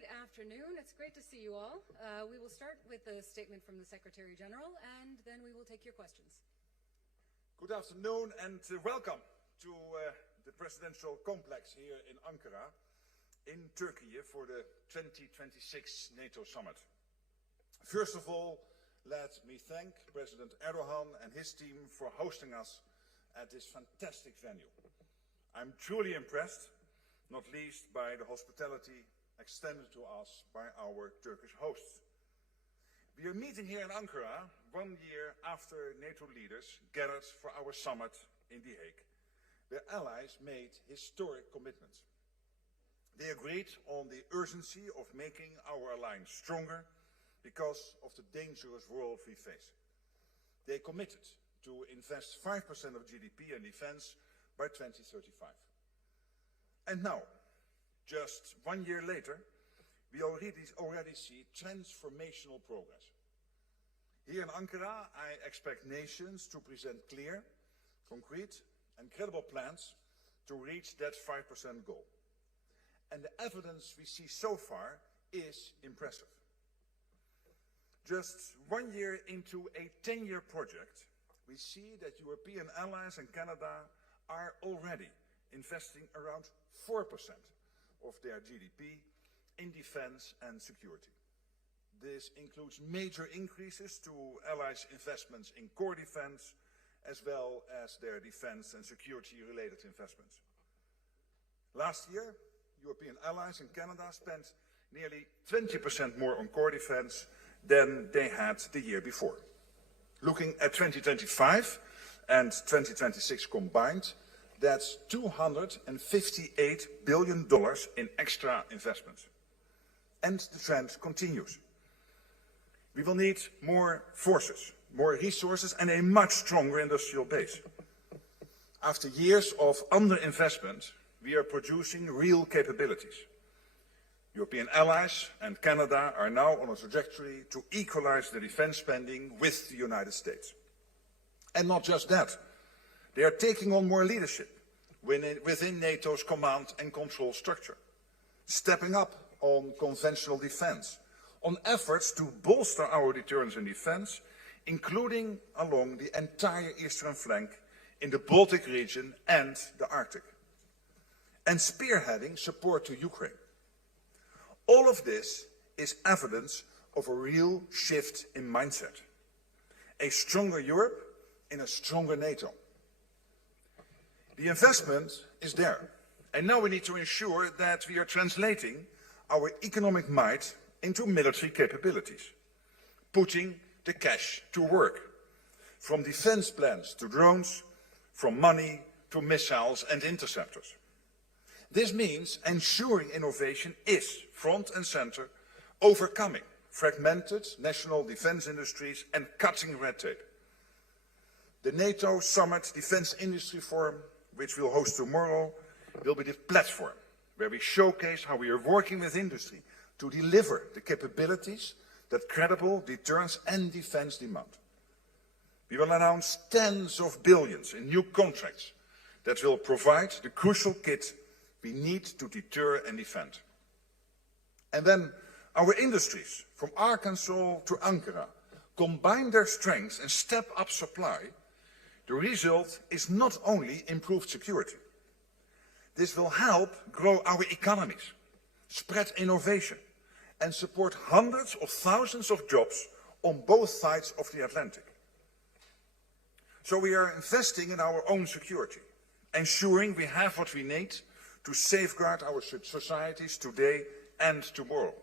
Good afternoon. It's great to see you all. We will start with a statement from the Secretary-General, and then we will take your questions. Good afternoon and welcome to the presidential complex here in Ankara, in Turkey, for the 2026 NATO summit. First of all, let me thank President Erdogan and his team for hosting us at this fantastic venue. I'm truly impressed, not least by the hospitality extended to us by our Turkish hosts. We are meeting here in Ankara 1 year after NATO leaders gathered for our summit in The Hague, where allies made historic commitments. They agreed on the urgency of making our alliance stronger because of the dangerous world we face. They committed to invest 5% of GDP in defense by 2035. And now, just 1 year later, we already see transformational progress. Here in Ankara, I expect nations to present clear, concrete and credible plans to reach that 5% goal. And the evidence we see so far is impressive. Just 1 year into a 10-year project, we see that European allies and Canada are already investing around 4% of their GDP in defense and security. This includes major increases to allies' investments in core defense, as well as their defense and security-related investments. Last year, European allies in Canada spent nearly 20% more on core defense than they had the year before. Looking at 2025 and 2026 combined, that's $258 billion in extra investments. And the trend continues. We will need more forces, more resources, and a much stronger industrial base. After years of underinvestment, we are producing real capabilities. European allies and Canada are now on a trajectory to equalize the defense spending with the United States. And not just that, they are taking on more leadership within NATO's command and control structure, stepping up on conventional defense, on efforts to bolster our deterrence and defense, including along the entire eastern flank in the Baltic region and the Arctic, and spearheading support to Ukraine. All of this is evidence of a real shift in mindset. A stronger Europe in a stronger NATO. The investment is there, and now we need to ensure that we are translating our economic might into military capabilities, putting the cash to work, from defense plans to drones, from money to missiles and interceptors. This means ensuring innovation is front and center, overcoming fragmented national defense industries and cutting red tape. The NATO Summit Defense Industry Forum, which we'll host tomorrow, will be the platform where we showcase how we are working with industry to deliver the capabilities that credible deterrence and defense demand. We will announce tens of billions in new contracts that will provide the crucial kit we need to deter and defend. And then our industries, from Arkansas to Ankara, combine their strengths and step up supply. The result is not only improved security. This will help grow our economies, spread innovation, and support hundreds of thousands of jobs on both sides of the Atlantic. So we are investing in our own security, ensuring we have what we need to safeguard our societies today and tomorrow.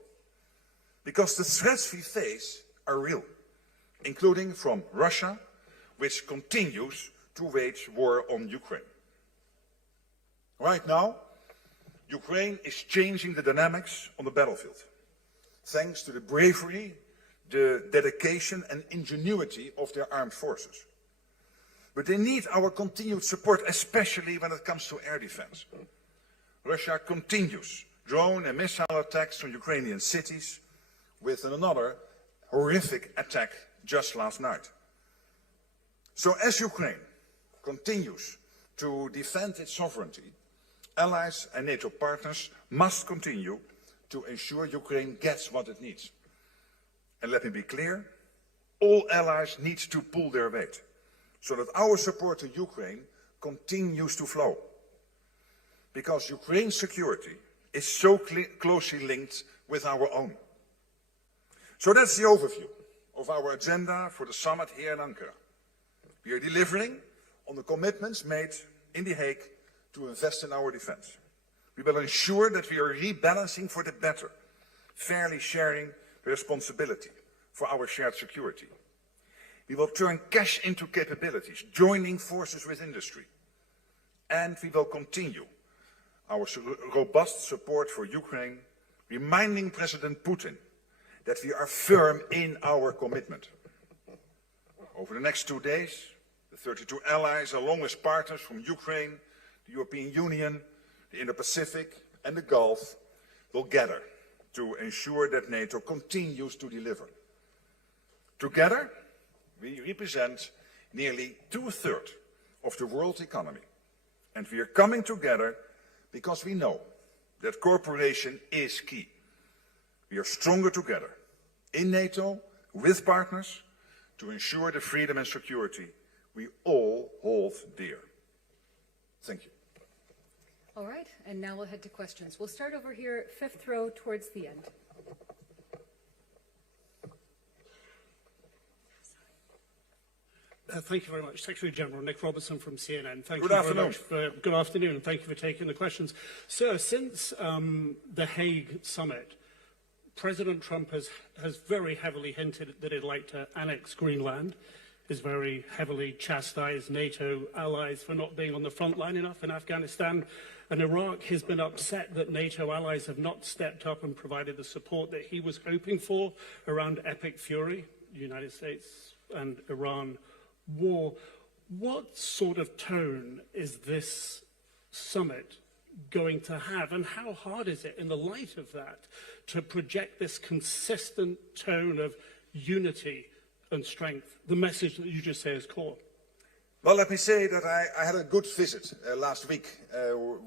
Because the threats we face are real, including from Russia, which continues to wage war on Ukraine. Right now, Ukraine is changing the dynamics on the battlefield, thanks to the bravery, the dedication and ingenuity of their armed forces. But they need our continued support, especially when it comes to air defense. Russia continues drone and missile attacks on Ukrainian cities, with another horrific attack just last night. So as Ukraine continues to defend its sovereignty, allies and NATO partners must continue to ensure Ukraine gets what it needs. And let me be clear, all allies need to pull their weight so that our support to Ukraine continues to flow. Because Ukraine's security is so closely linked with our own. So that's the overview of our agenda for the summit here in Ankara. We are delivering on the commitments made in The Hague to invest in our defense. We will ensure that we are rebalancing for the better, fairly sharing the responsibility for our shared security. We will turn cash into capabilities, joining forces with industry. And we will continue our robust support for Ukraine, reminding President Putin that we are firm in our commitment. Over the next 2 days, the 32 allies, along with partners from Ukraine, the European Union, the Indo-Pacific and the Gulf, will gather to ensure that NATO continues to deliver. Together, we represent nearly 2/3 of the world economy. And we are coming together because we know that cooperation is key. We are stronger together, in NATO, with partners, to ensure the freedom and security we all hold dear. Thank you. All right, and now we'll head to questions. We'll start over here, fifth row towards the end. Thank you very much. Secretary-General Nick Robertson from CNN. Good afternoon. Good afternoon, and thank you for taking the questions. Sir, since the Hague summit, President Trump has very heavily hinted that he'd like to annex Greenland, has very heavily chastised NATO allies for not being on the front line enough in Afghanistan. And Iraq has been upset that NATO allies have not stepped up and provided the support that he was hoping for around Epic Fury, the United States and Iran war. What sort of tone is this summit going to have, and how hard is it in the light of that to project this consistent tone of unity and strength, the message that you just say is core? Well, let me say that I had a good visit last week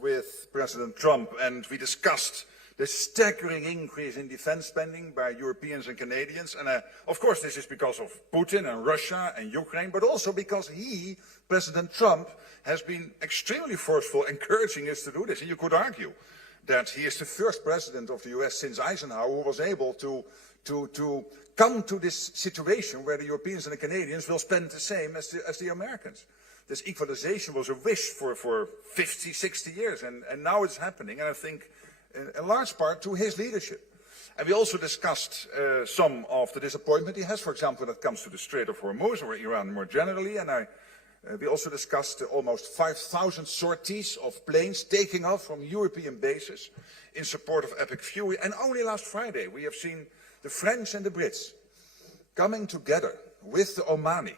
with President Trump, and we discussed the staggering increase in defense spending by Europeans and Canadians. And of course, this is because of Putin and Russia and Ukraine, but also because he, President Trump, has been extremely forceful, encouraging us to do this. And you could argue that he is the first president of the US since Eisenhower who was able to come to this situation where the Europeans and the Canadians will spend the same as the Americans. This equalization was a wish for 50, 60 years, and now it's happening, and I think in large part to his leadership. And we also discussed some of the disappointment he has, for example, when it comes to the Strait of Hormuz or Iran more generally, and we also discussed almost 5,000 sorties of planes taking off from European bases in support of Epic Fury. And only last Friday we have seen the French and the Brits coming together with the Omani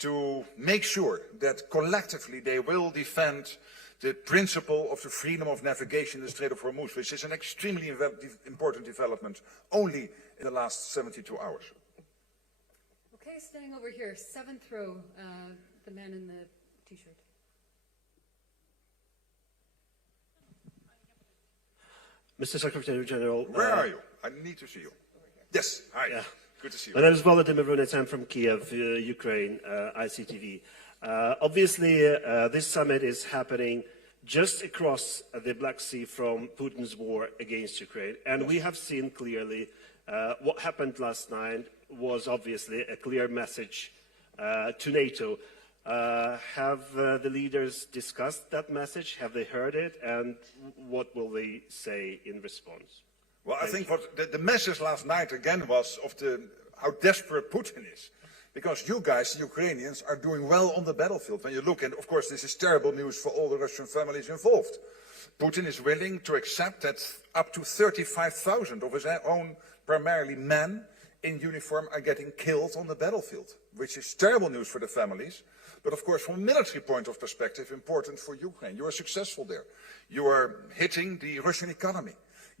to make sure that collectively they will defend the principle of the freedom of navigation in the Strait of Hormuz, which is an extremely important development only in the last 72 hours. Okay, staying over here, seventh row, the man in the T-shirt. Mr. Secretary-General. Where are you? I need to see you. Yes, hi. Yeah. Good to see you. My name is Volodymyr Brunets. I'm from Kiev, Ukraine, ICTV. Obviously, this summit is happening just across the Black Sea from Putin's war against Ukraine. And we have seen clearly what happened last night was obviously a clear message to NATO. Have the leaders discussed that message? Have they heard it? And what will they say in response? Well, I think what the message last night again was of how desperate Putin is. Because you guys, the Ukrainians, are doing well on the battlefield. When you look, and of course this is terrible news for all the Russian families involved. Putin is willing to accept that up to 35,000 of his own, primarily men in uniform, are getting killed on the battlefield. Which is terrible news for the families. But of course, from a military point of perspective, important for Ukraine. You are successful there. You are hitting the Russian economy.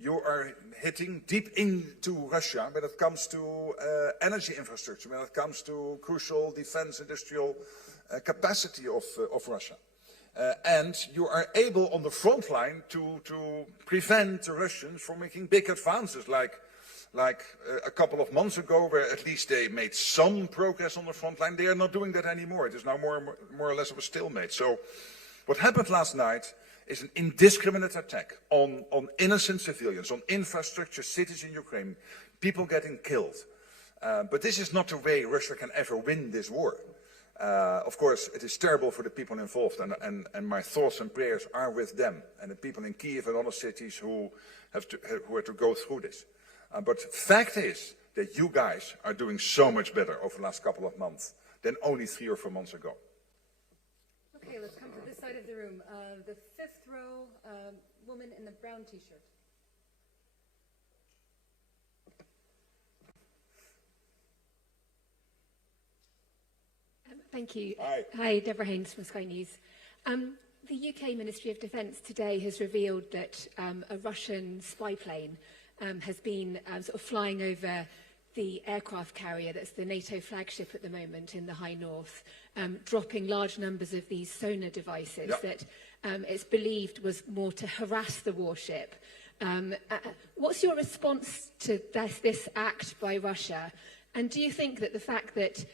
You are hitting deep into Russia when it comes to energy infrastructure, when it comes to crucial defense industrial capacity of Russia. And you are able on the front line to prevent the Russians from making big advances like a couple of months ago, where at least they made some progress on the front line. They are not doing that anymore. It is now more or less of a stalemate. So what happened last night is an indiscriminate attack on innocent civilians, on infrastructure, cities in Ukraine, people getting killed. But this is not the way Russia can ever win this war. Of course, it is terrible for the people involved, and my thoughts and prayers are with them and the people in Kiev and other cities who have to go through this. But fact is that you guys are doing so much better over the last couple of months than only 3 or 4 months ago. Okay, let's come to this side of the room. The fifth row, woman in the brown t-shirt. Thank you. Hi. Hi, Deborah Haynes from Sky News. The UK Ministry of Defence today has revealed that a Russian spy plane has been sort of flying over the aircraft carrier that's the NATO flagship at the moment in the high north, dropping large numbers of these sonar devices that it's believed was more to harass the warship. What's your response to this act by Russia? And do you think that the fact that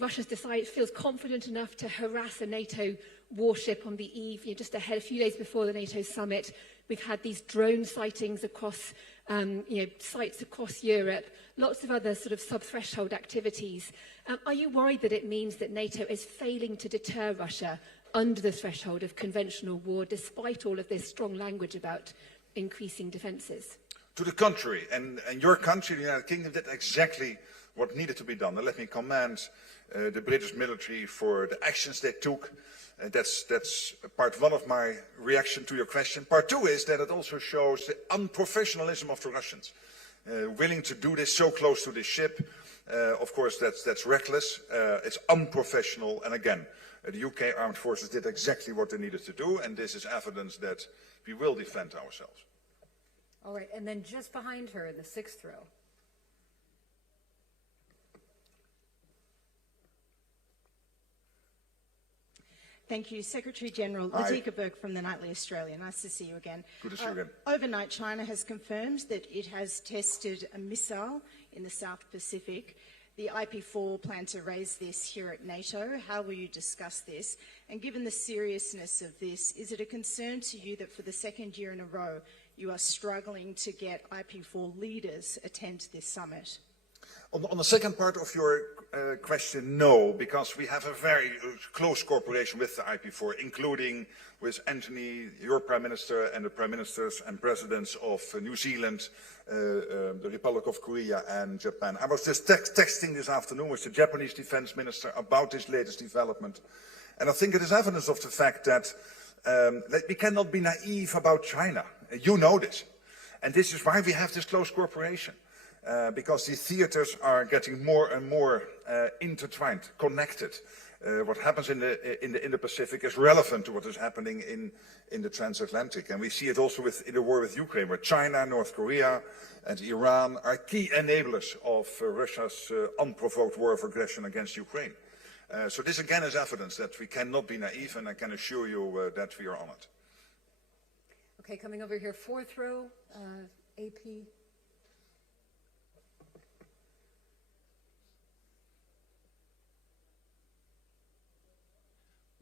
Russia's decided, feels confident enough to harass a NATO warship on the eve, just ahead, a few days before the NATO summit, we've had these drone sightings across, sites across Europe, lots of other sort of sub-threshold activities. Are you worried that it means that NATO is failing to deter Russia under the threshold of conventional war, despite all of this strong language about increasing defences? To the contrary, and your country, the United Kingdom, did exactly what needed to be done. And let me commend the British military for the actions they took. That's part one of my reaction to your question. Part two is that it also shows the unprofessionalism of the Russians. Willing to do this so close to the ship, of course, that's reckless. It's unprofessional. And again, the UK armed forces did exactly what they needed to do. And this is evidence that we will defend ourselves. All right, and then just behind her in the sixth row. Thank you. Secretary-General Ladika Burke from the Nightly Australian. Nice to see you again. Good to see you again. Overnight, China has confirmed that it has tested a missile in the South Pacific. The IP4 plan to raise this here at NATO. How will you discuss this? And given the seriousness of this, is it a concern to you that for the second year in a row, you are struggling to get IP4 leaders attend this summit? On the second part of your question, no, because we have a very close cooperation with the IP4, including with Anthony, your Prime Minister, and the Prime Ministers and Presidents of New Zealand, the Republic of Korea, and Japan. I was just texting this afternoon with the Japanese Defense Minister about this latest development. And I think it is evidence of the fact that we cannot be naive about China. You know this. And this is why we have this close cooperation. Because the theaters are getting more and more intertwined, connected. What happens in the Pacific is relevant to what is happening in the transatlantic. And we see it also in the war with Ukraine, where China, North Korea, and Iran are key enablers of Russia's unprovoked war of aggression against Ukraine. So this again is evidence that we cannot be naive, and I can assure you that we are on it. Okay, coming over here, fourth row, AP.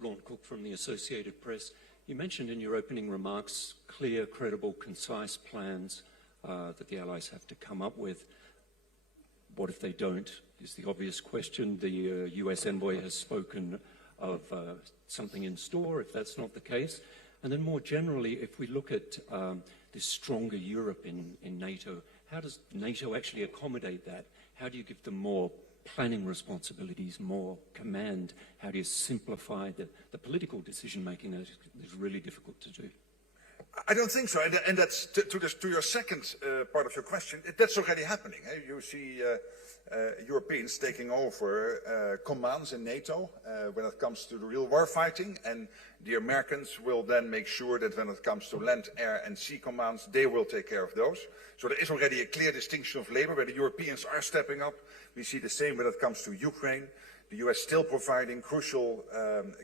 Lorne Cook from the Associated Press. You mentioned in your opening remarks clear, credible, concise plans that the Allies have to come up with. What if they don't, is the obvious question. The US envoy has spoken of something in store, if that's not the case. And then more generally, if we look at this stronger Europe in NATO, how does NATO actually accommodate that? How do you give them more planning responsibilities, more command? How do you simplify the political decision-making that is really difficult to do? I don't think so, and that's to your second part of your question. That's already happening. You see Europeans taking over commands in NATO when it comes to the real war fighting, and the Americans will then make sure that when it comes to land, air, and sea commands, they will take care of those. So there is already a clear distinction of labor where the Europeans are stepping up. We see the same when it comes to Ukraine. The US still providing crucial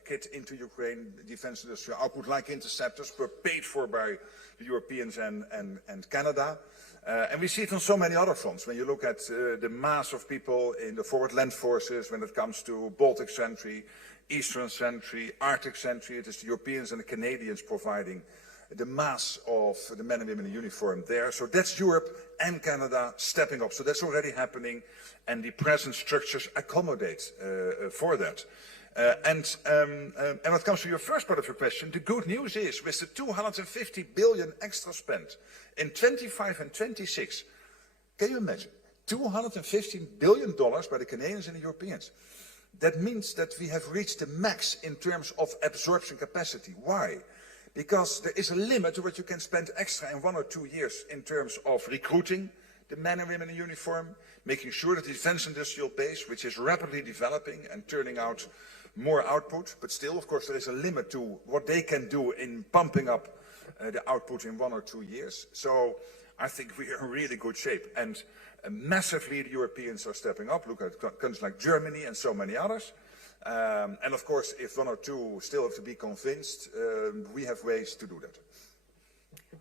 kit into Ukraine, defense industrial output like interceptors, were paid for by the Europeans and Canada. And we see it on so many other fronts. When you look at the mass of people in the forward land forces, when it comes to Baltic sentry, Eastern sentry, Arctic sentry, it is the Europeans and the Canadians providing the mass of the men and women in uniform there. So that's Europe and Canada stepping up. So that's already happening, and the present structures accommodate for that. And when it comes to your first part of your question, the good news is with the 250 billion extra spent in 25 and 26, can you imagine? $215 billion by the Canadians and the Europeans. That means that we have reached the max in terms of absorption capacity. Why? Because there is a limit to what you can spend extra in 1 or 2 years in terms of recruiting the men and women in uniform, making sure that the defense industrial base, which is rapidly developing and turning out more output, but still, of course, there is a limit to what they can do in pumping up the output in 1 or 2 years. So I think we are in really good shape. And massively, the Europeans are stepping up. Look at countries like Germany and so many others. And of course, if 1 or 2 still have to be convinced, we have ways to do that.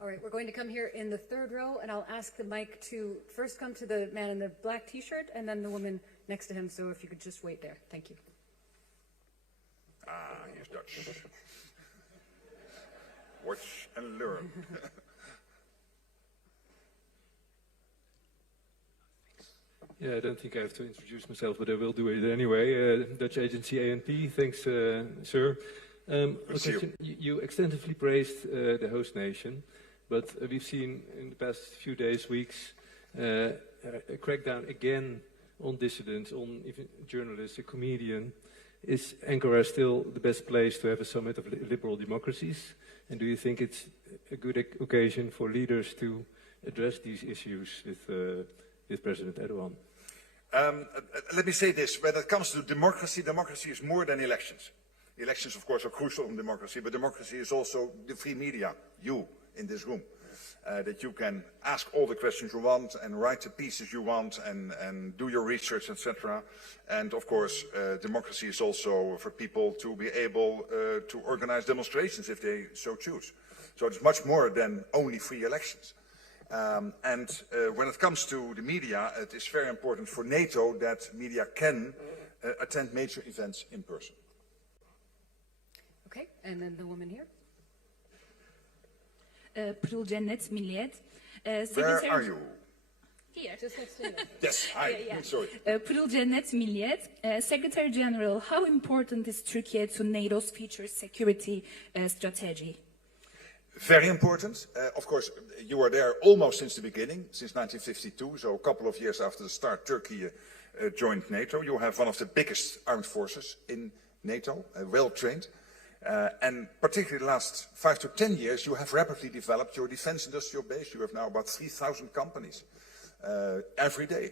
All right, we're going to come here in the third row, and I'll ask the mic to first come to the man in the black T-shirt, and then the woman next to him. So if you could just wait there. Thank you. Ah, he's Dutch. Watch and learn. Yeah, I don't think I have to introduce myself, but I will do it anyway. Dutch agency ANP, thanks, sir. Okay, you extensively praised the host nation, but we've seen in the past few days, weeks, a crackdown again on dissidents, on even journalists, a comedian. Is Ankara still the best place to have a summit of liberal democracies? And do you think it's a good occasion for leaders to address these issues with President Erdogan? Let me say this. When it comes to democracy, democracy is more than elections. Elections, of course, are crucial in democracy, but democracy is also the free media, you in this room. That you can ask all the questions you want and write the pieces you want and do your research, etc. And of course, democracy is also for people to be able to organize demonstrations if they so choose. So it's much more than only free elections. When it comes to the media, it is very important for NATO that media can attend major events in person. Okay, and then the woman here. Pırıl Cennet Milliyet. Where are you? Here. Just next to me. Yes, hi. Yeah. Sorry. Pırıl Cennet Milliyet. Secretary-General, how important is Turkey to NATO's future security strategy? Very important. Of course, you were there almost since the beginning, since 1952, so a couple of years after the start, Turkey joined NATO. You have one of the biggest armed forces in NATO, well trained. And particularly the last 5 to 10 years, you have rapidly developed your defense industrial base. You have now about 3,000 companies every day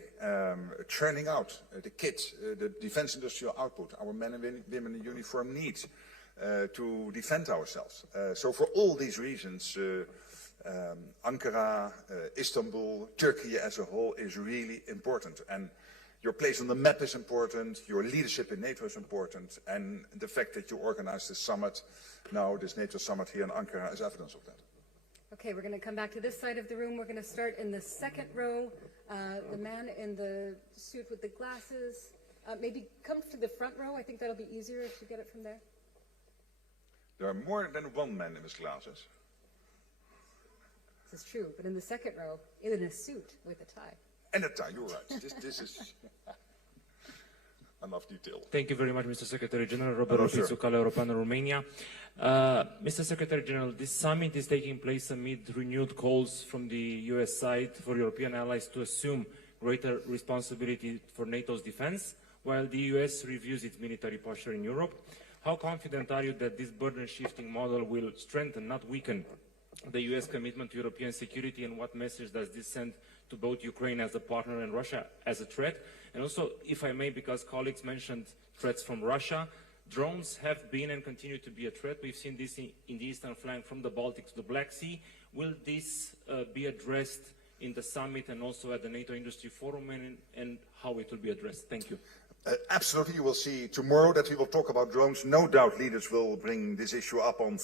churning out the kit, the defense industrial output our men and women in uniform need to defend ourselves. So for all these reasons, Ankara, Istanbul, Turkey as a whole is really important. And your place on the map is important, your leadership in NATO is important, and the fact that you organize this summit now, this NATO summit here in Ankara, is evidence of that. Okay, we're going to come back to this side of the room. We're going to start in the second row. The man in the suit with the glasses. Maybe come to the front row. I think that'll be easier if you get it from there. There are more than one man in his glasses. This is true, but in the second row, in a suit with a tie. And a tie, you're right. This is enough detail. Thank you very much, Mr. Secretary-General. Robert Hello, sir. Rofițucal, European Romania. Mr. Secretary-General, this summit is taking place amid renewed calls from the US side for European allies to assume greater responsibility for NATO's defense, while the US reviews its military posture in Europe. How confident are you that this burden-shifting model will strengthen, not weaken, the US commitment to European security, and what message does this send to both Ukraine as a partner and Russia as a threat? And also, if I may, because colleagues mentioned threats from Russia, drones have been and continue to be a threat. We've seen this in the eastern flank from the Baltic to the Black Sea. Will this be addressed in the summit and also at the NATO Industry Forum, and how it will be addressed? Thank you. Absolutely, you will see tomorrow that we will talk about drones. No doubt leaders will bring this issue up on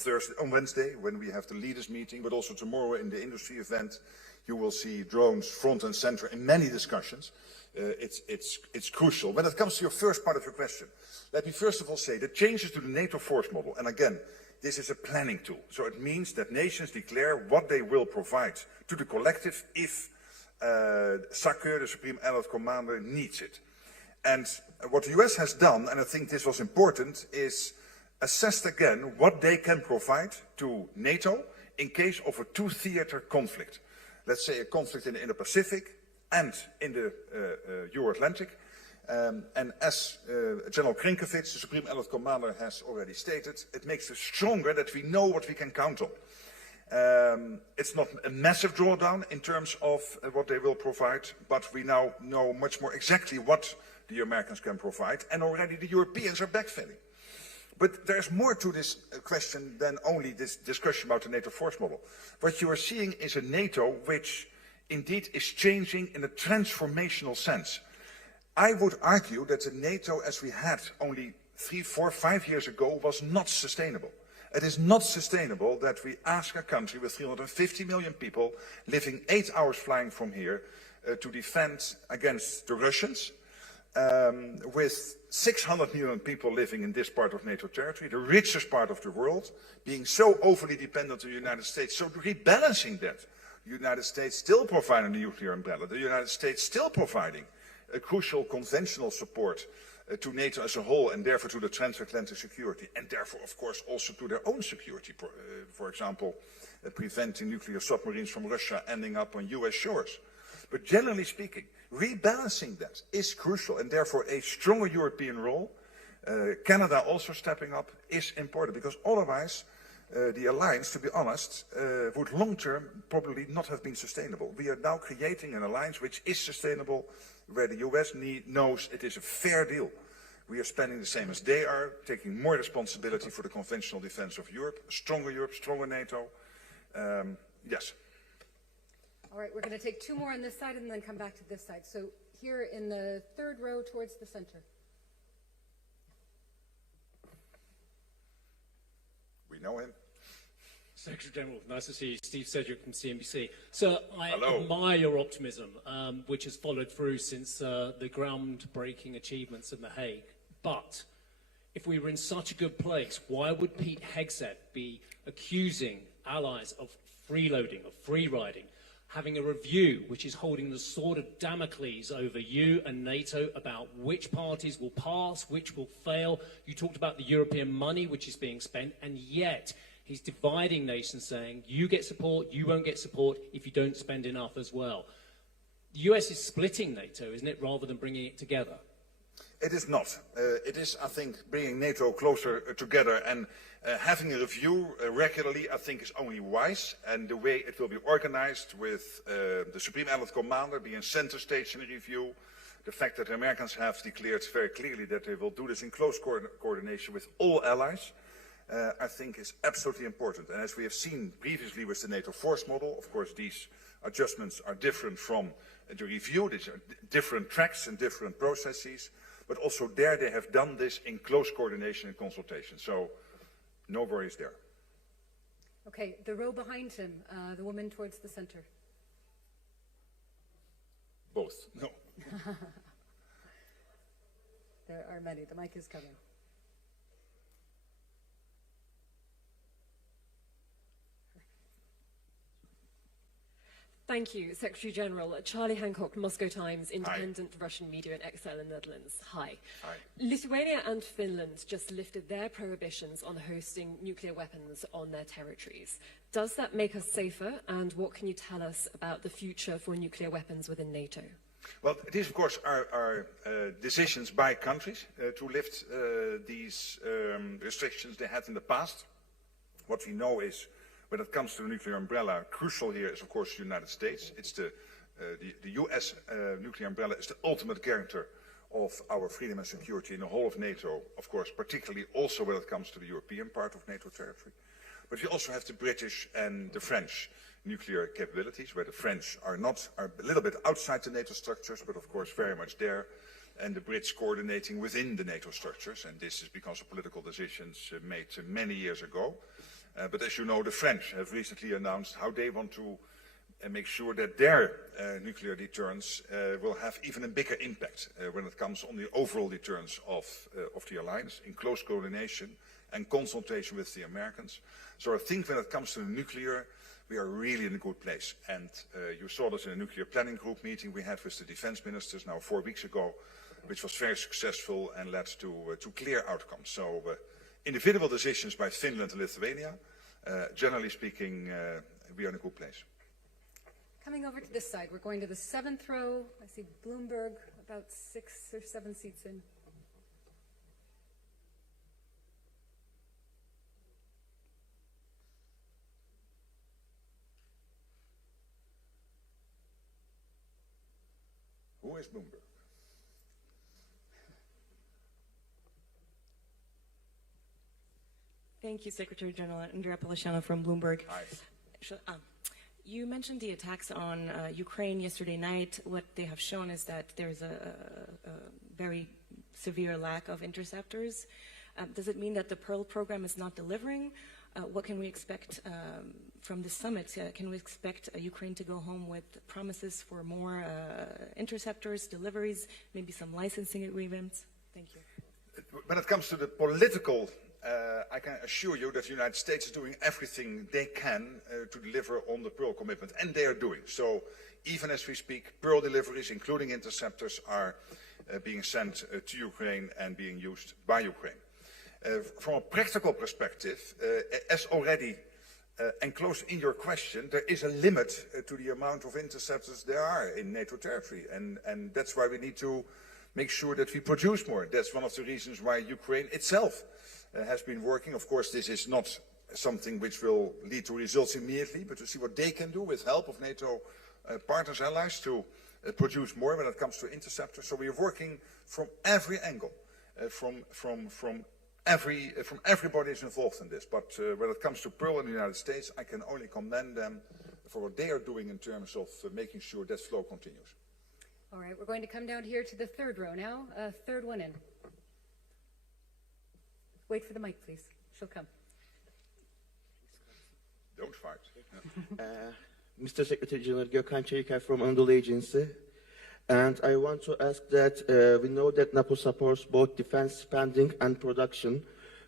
Wednesday, when we have the leaders meeting, but also tomorrow in the industry event, you will see drones front and center in many discussions. It's crucial. When it comes to your first part of your question, let me first of all say the changes to the NATO force model, and again, this is a planning tool. So it means that nations declare what they will provide to the collective if SACEUR, the Supreme Allied Commander, needs it. And what the US has done, and I think this was important, is assessed again what they can provide to NATO in case of a two-theater conflict. Let's say a conflict in the Indo-Pacific and in the Euro-Atlantic. And as General Krinkevich, the Supreme Allied Commander, has already stated, it makes us stronger that we know what we can count on. It's not a massive drawdown in terms of what they will provide, but we now know much more exactly what the Americans can provide, and already the Europeans are backfilling. But there's more to this question than only this discussion about the NATO force model. What you are seeing is a NATO which indeed is changing in a transformational sense. I would argue that the NATO as we had only 3, 4, 5 years ago was not sustainable. It is not sustainable that we ask a country with 350 million people living 8 hours flying from here to defend against the Russians, with 600 million people living in this part of NATO territory, the richest part of the world, being so overly dependent on the United States. So rebalancing that, the United States still providing the nuclear umbrella, the United States still providing a crucial conventional support to NATO as a whole, and therefore to the transatlantic security, and therefore, of course, also to their own security, for example, preventing nuclear submarines from Russia ending up on US shores. But generally speaking, rebalancing that is crucial, and therefore a stronger European role, Canada also stepping up, is important, because otherwise the alliance, to be honest, would long-term probably not have been sustainable. We are now creating an alliance which is sustainable, where the US knows it is a fair deal. We are spending the same as they are, taking more responsibility for the conventional defense of Europe, stronger NATO. Yes. All right, we're going to take 2 more on this side and then come back to this side. So here in the 3rd row towards the center. We know him. Secretary General, nice to see you. Steve Sedgwick from CNBC. Sir, I Hello. admire your optimism, which has followed through since the groundbreaking achievements in The Hague. But if we were in such a good place, why would Pete Hegseth be accusing allies of freeloading, of free-riding, having a review which is holding the sword of Damocles over you and NATO about which parties will pass, which will fail? You talked about the European money which is being spent, and yet he's dividing nations, saying you get support, you won't get support if you don't spend enough as well. The US is splitting NATO, isn't it, rather than bringing it together? It is not. It is, I think, bringing NATO closer together, and having a review regularly, I think, is only wise. And the way it will be organized, with the Supreme Allied Commander being center stage in the review, the fact that the Americans have declared very clearly that they will do this in close coordination with all allies, I think is absolutely important. And as we have seen previously with the NATO force model, of course, these adjustments are different from the review. These are different tracks and different processes. But also there they have done this in close coordination and consultation. So no worries there. Okay, the row behind him, the woman towards the center. Both. No. There are many. The mic is coming. Thank you, Secretary General. Charlie Hancock, Moscow Times, independent Russian media in exile in the Netherlands. Hi. Hi. Lithuania and Finland just lifted their prohibitions on hosting nuclear weapons on their territories. Does that make us safer? And what can you tell us about the future for nuclear weapons within NATO? Well, these, of course, are decisions by countries to lift these restrictions they had in the past. What we know is, when it comes to the nuclear umbrella, crucial here is, of course, the United States. It's the US nuclear umbrella is the ultimate guarantor of our freedom and security in the whole of NATO, of course, particularly also when it comes to the European part of NATO territory. But we also have the British and the French nuclear capabilities, where the French are a little bit outside the NATO structures, but of course very much there. and the Brits coordinating within the NATO structures, and this is because of political decisions made many years ago. But as you know, the French have recently announced how they want to make sure that their nuclear deterrence will have even a bigger impact when it comes on the overall deterrence of the alliance, in close coordination and consultation with the Americans. So I think when it comes to the nuclear, we are really in a good place. And you saw this in a nuclear planning group meeting we had with the defense ministers now 4 weeks ago, which was very successful and led to clear outcomes. So individual decisions by Finland and Lithuania, generally speaking, we are in a good place. Coming over to this side, we're going to the 7th row. I see Bloomberg about 6 or 7 seats in. Who is Bloomberg? Thank you, Secretary General. Andrea Policiano from Bloomberg. Hi. You mentioned the attacks on Ukraine yesterday night. What they have shown is that there's a very severe lack of interceptors. Does it mean that the Pearl program is not delivering? What can we expect from this summit? Can we expect Ukraine to go home with promises for more interceptors, deliveries, maybe some licensing agreements? Thank you. When it comes to the political, I can assure you that the United States is doing everything they can to deliver on the Pearl commitment, and they are doing. So even as we speak, Pearl deliveries, including interceptors, are being sent to Ukraine and being used by Ukraine. From a practical perspective, as already enclosed in your question, there is a limit to the amount of interceptors there are in NATO territory, and that's why we need to make sure that we produce more. That's one of the reasons why Ukraine itself has been working. Of course, this is not something which will lead to results immediately, but to see what they can do with help of NATO partners, allies, to produce more when it comes to interceptors. So we are working from every angle, from everybody is involved in this. But when it comes to Pearl in the United States, I can only commend them for what they are doing in terms of making sure that flow continues. All right, we're going to come down here to the 3rd row now. Third one in. Wait for the mic, please. She'll come. Don't fight. Mr. Secretary General, Gökhan Çelikay from Anadolu Agency. And I want to ask that we know that NATO supports both defense spending and production.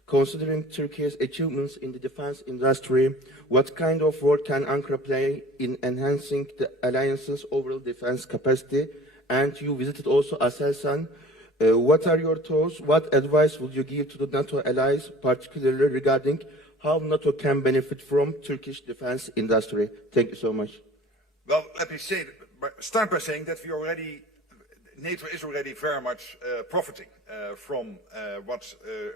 Considering Turkey's achievements in the defense industry, what kind of role can Ankara play in enhancing the alliance's overall defense capacity? And you visited also Aselsan. What are your thoughts? What advice would you give to the NATO allies, particularly regarding how NATO can benefit from Turkish defense industry? Thank you so much. Well, let me start by saying that NATO is already very much profiting from what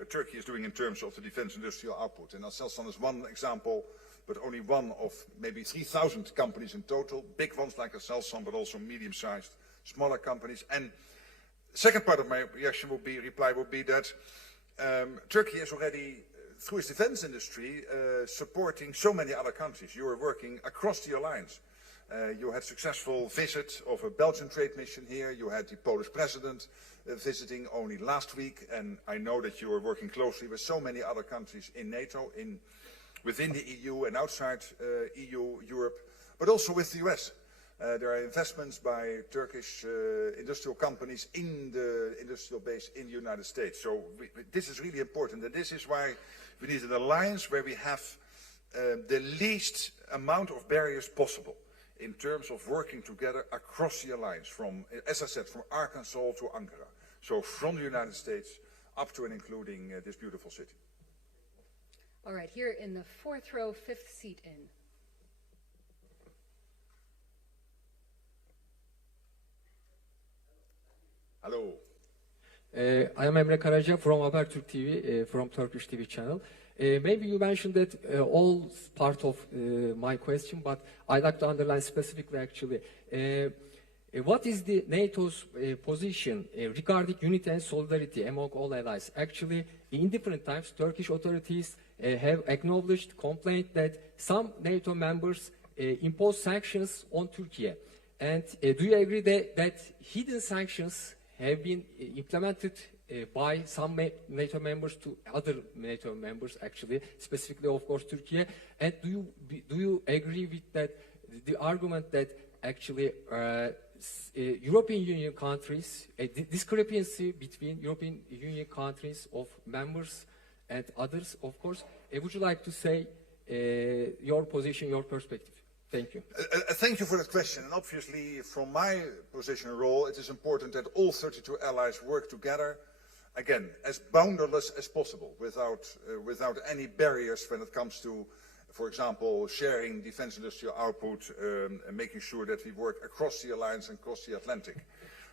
Turkey is doing in terms of the defense industrial output. And Aselsan is one example, but only one of maybe 3,000 companies in total, big ones like Aselsan, but also medium-sized, smaller companies. And second part of my reply would be that Turkey is already, through its defense industry, supporting so many other countries. You are working across the alliance. You had a successful visit of a Belgian trade mission here. You had the Polish president visiting only last week. And I know that you are working closely with so many other countries in NATO, within the EU and outside EU, Europe, but also with the US. There are investments by Turkish industrial companies in the industrial base in the United States. So this is really important, and this is why we need an alliance where we have the least amount of barriers possible in terms of working together across the alliance, from, as I said, from Arkansas to Ankara. So from the United States up to and including this beautiful city. All right, here in the 4th row, 5th seat in. Hello. I am Emre Karaca from Habertürk TV, from Turkish TV channel. Maybe you mentioned that all part of my question, but I'd like to underline specifically actually. What is the NATO's position regarding unity and solidarity among all allies? Actually, in different times, Turkish authorities have acknowledged, complained that some NATO members impose sanctions on Turkey. And do you agree that hidden sanctions have been implemented by some NATO members to other NATO members, actually, specifically, of course, Turkey. And do you agree with that, the argument that actually European Union countries, a discrepancy between European Union countries of members and others, of course? Would you like to say your position, your perspective? Thank you. Thank you for that question. And obviously, from my position and role, it is important that all 32 allies work together, again, as boundarless as possible, without any barriers when it comes to, for example, sharing defense industrial output, and making sure that we work across the alliance and across the Atlantic.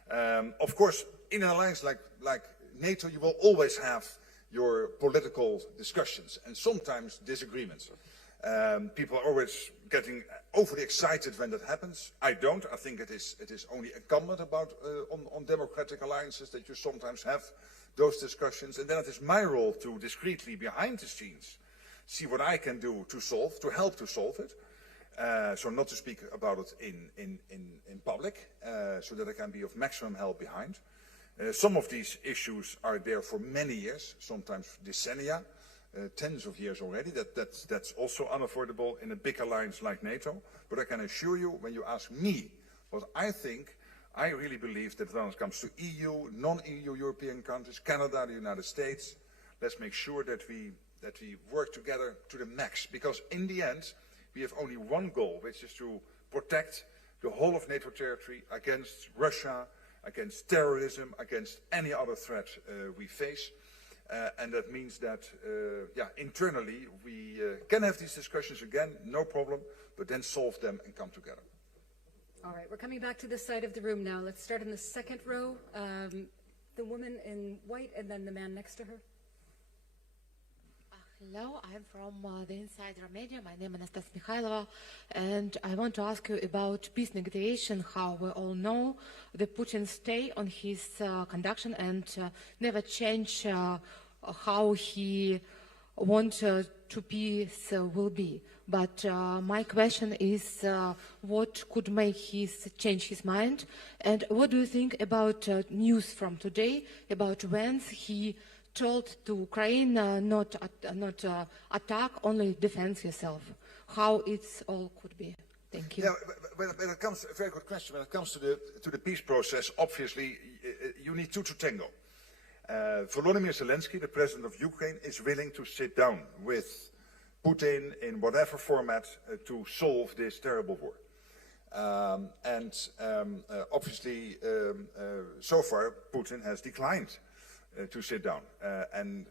Of course, in an alliance like NATO, you will always have your political discussions and sometimes disagreements. People are always getting overly excited when that happens. I don't. I think it is only incumbent on democratic alliances that you sometimes have those discussions, and then it is my role to discreetly, behind the scenes, see what I can do to help to solve it. So not to speak about it in public, so that I can be of maximum help behind. Some of these issues are there for many years, sometimes decennia, tens of years already. That's also unavoidable in a big alliance like NATO. But I can assure you, when you ask me what I think, I really believe that when it comes to EU, non-EU European countries, Canada, the United States, let's make sure that we work together to the max. Because in the end, we have only one goal, which is to protect the whole of NATO territory against Russia, against terrorism, against any other threat we face. And that means that, internally, we can have these discussions again, no problem, but then solve them and come together. All right, we're coming back to this side of the room now. Let's start in the second row. The woman in white and then the man next to her. Hello, I'm from the Insider Media. My name is Anastasia Mikhailova, and I want to ask you about peace negotiation. How we all know that Putin stay on his conduction and never change how he want to peace will be. But my question is, what could make change his mind? And what do you think about news from today about when he told to Ukraine not attack, only defend yourself? How it's all could be? Thank you. Yeah, when it comes, a very good question. When it comes to the peace process, obviously you need two to tango. Volodymyr Zelensky, the president of Ukraine, is willing to sit down with Putin in whatever format to solve this terrible war. Obviously, so far, Putin has declined to sit down. And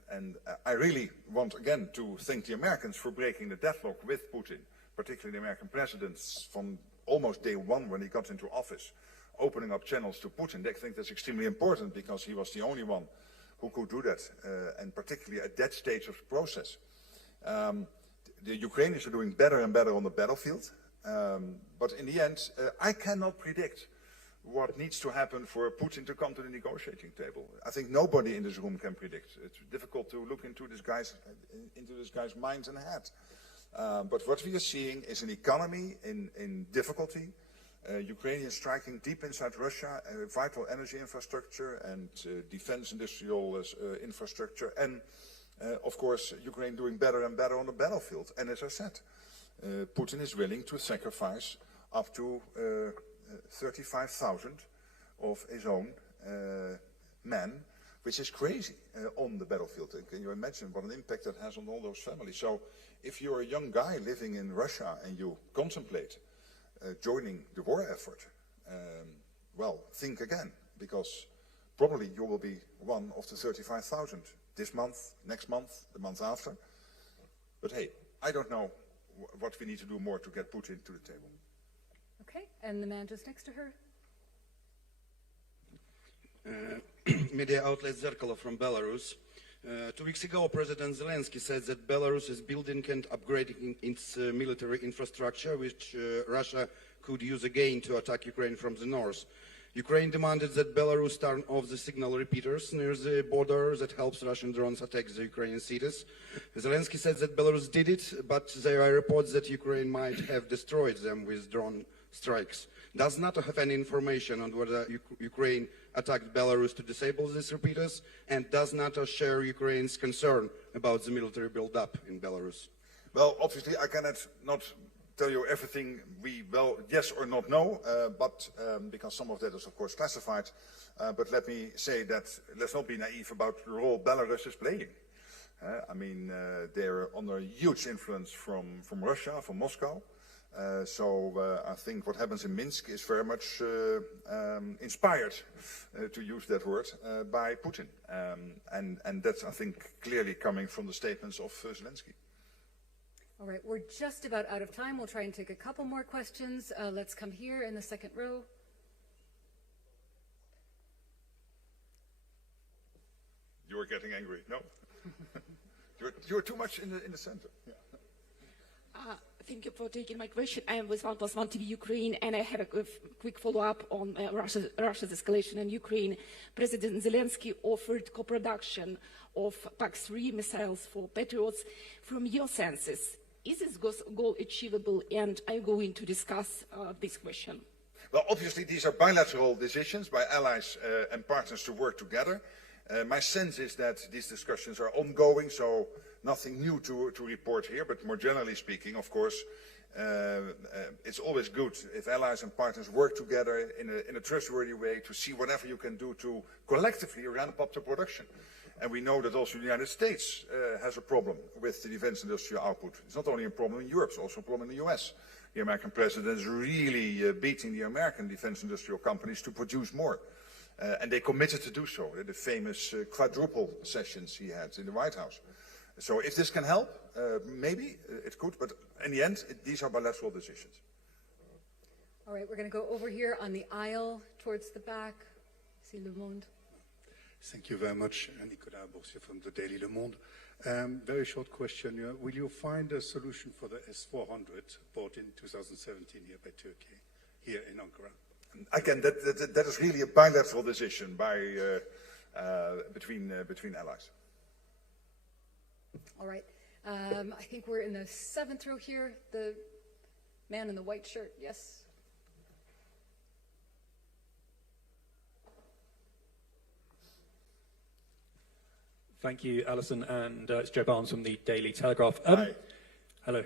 I really want, again, to thank the Americans for breaking the deadlock with Putin, particularly the American presidents from almost day one when he got into office, opening up channels to Putin. They think that's extremely important because he was the only one who could do that, and particularly at that stage of the process. The Ukrainians are doing better and better on the battlefield, but in the end, I cannot predict what needs to happen for Putin to come to the negotiating table. I think nobody in this room can predict. It's difficult to look into this guy's mind and head. But what we are seeing is an economy in difficulty. Ukrainians striking deep inside Russia, vital energy infrastructure and defense industrial infrastructure. And of course, Ukraine doing better and better on the battlefield. And as I said, Putin is willing to sacrifice up to 35,000 of his own men, which is crazy, on the battlefield. Can you imagine what an impact that has on all those families? So if you're a young guy living in Russia and you contemplate joining the war effort, well, think again, because probably you will be one of the 35,000 this month, next month, the month after. But hey, I don't know what we need to do more to get Putin to the table. Okay, and the man just next to her. Media outlet Zerkalo from Belarus. 2 weeks ago, President Zelensky said that Belarus is building and upgrading its military infrastructure, which Russia could use again to attack Ukraine from the north. Ukraine demanded that Belarus turn off the signal repeaters near the border that helps Russian drones attack the Ukrainian cities. Zelensky said that Belarus did it, but there are reports that Ukraine might have destroyed them with drone strikes. Does NATO have any information on whether Ukraine attacked Belarus to disable these repeaters? And does NATO share Ukraine's concern about the military build-up in Belarus? Well, obviously, I cannot not tell you everything we yes or not know, but because some of that is, of course, classified. But let me say that let's not be naive about the role Belarus is playing. I mean, they're under huge influence from Russia, from Moscow. So I think what happens in Minsk is very much inspired, to use that word, by Putin. And that's, I think, clearly coming from the statements of Zelensky. All right, we're just about out of time. We'll try and take a couple more questions. Let's come here in the second row. You're getting angry, no? you're too much in the center. Yeah. Thank you for taking my question. I am with 1+1 TV Ukraine, and I have a quick follow-up on Russia's escalation in Ukraine. President Zelensky offered co-production of PAC-3 missiles for Patriots. From your senses, is this goal achievable, and are you going to discuss this question? Well, obviously, these are bilateral decisions by allies and partners to work together. My sense is that these discussions are ongoing, so nothing new to report here, but more generally speaking, of course, it's always good if allies and partners work together in a trustworthy way to see whatever you can do to collectively ramp up the production. And we know that also the United States has a problem with the defense industrial output. It's not only a problem in Europe, it's also a problem in the US. The American president is really beating the American defense industrial companies to produce more. And they committed to do so, the famous quadruple sessions he had in the White House. So if this can help, maybe it could, but in the end, these are bilateral decisions. All right, we're going to go over here on the aisle towards the back. See Le Monde. Thank you very much, Nicolas Boursier from the Daily Le Monde. Very short question. Will you find a solution for the S-400 bought in 2017 here by Turkey, here in Ankara? Again, that is really a bilateral decision between allies. All right. I think we're in the seventh row here. The man in the white shirt, yes. Thank you, Alison, and it's Joe Barnes from the Daily Telegraph. Hi. Hello.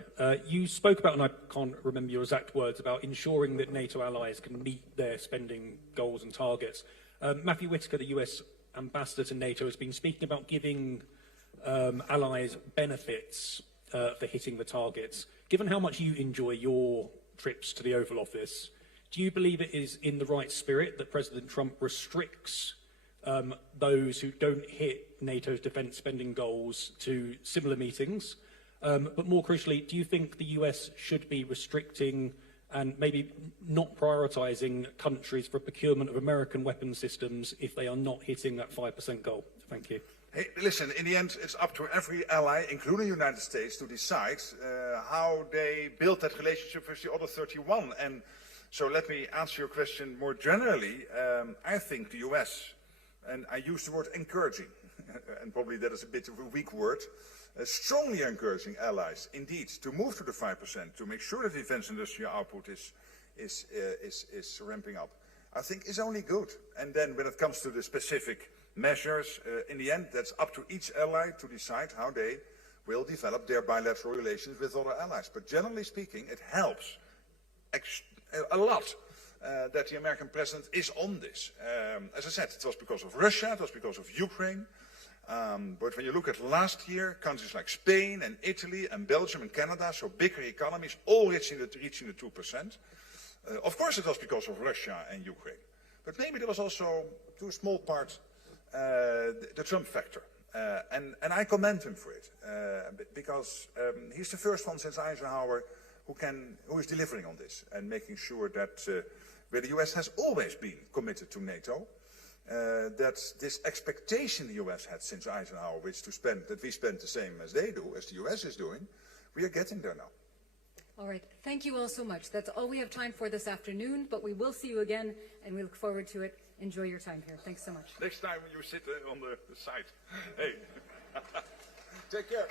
You spoke about, and I can't remember your exact words, about ensuring that NATO allies can meet their spending goals and targets. Matthew Whitaker, the US ambassador to NATO, has been speaking about giving allies benefits for hitting the targets. Given how much you enjoy your trips to the Oval Office, do you believe it is in the right spirit that President Trump restricts those who don't hit NATO's defence spending goals to similar meetings? But more crucially, do you think the US should be restricting and maybe not prioritising countries for procurement of American weapon systems if they are not hitting that 5% goal? Thank you. Hey, listen, in the end, it's up to every ally, including the United States, to decide how they build that relationship with the other 31. And so let me answer your question more generally. I think the US, and I use the word encouraging, and probably that is a bit of a weak word, strongly encouraging allies, indeed, to move to the 5%, to make sure that defense industrial output is ramping up, I think is only good. And then when it comes to the specific measures, in the end, that's up to each ally to decide how they will develop their bilateral relations with other allies. But generally speaking, it helps a lot that the American president is on this. As I said, it was because of Russia, it was because of Ukraine. But when you look at last year, countries like Spain and Italy and Belgium and Canada, so bigger economies, all reaching the 2%. Of course, it was because of Russia and Ukraine. But maybe there was also, to a small part, the Trump factor. And I commend him for it, because he's the first one since Eisenhower who is delivering on this and making sure that where the US has always been committed to NATO, that this expectation the US had since Eisenhower, that we spend the same as they do, as the US is doing, we are getting there now. All right. Thank you all so much. That's all we have time for this afternoon, but we will see you again, and we look forward to it. Enjoy your time here. Thanks so much. Next time you sit on the side. Hey. Take care.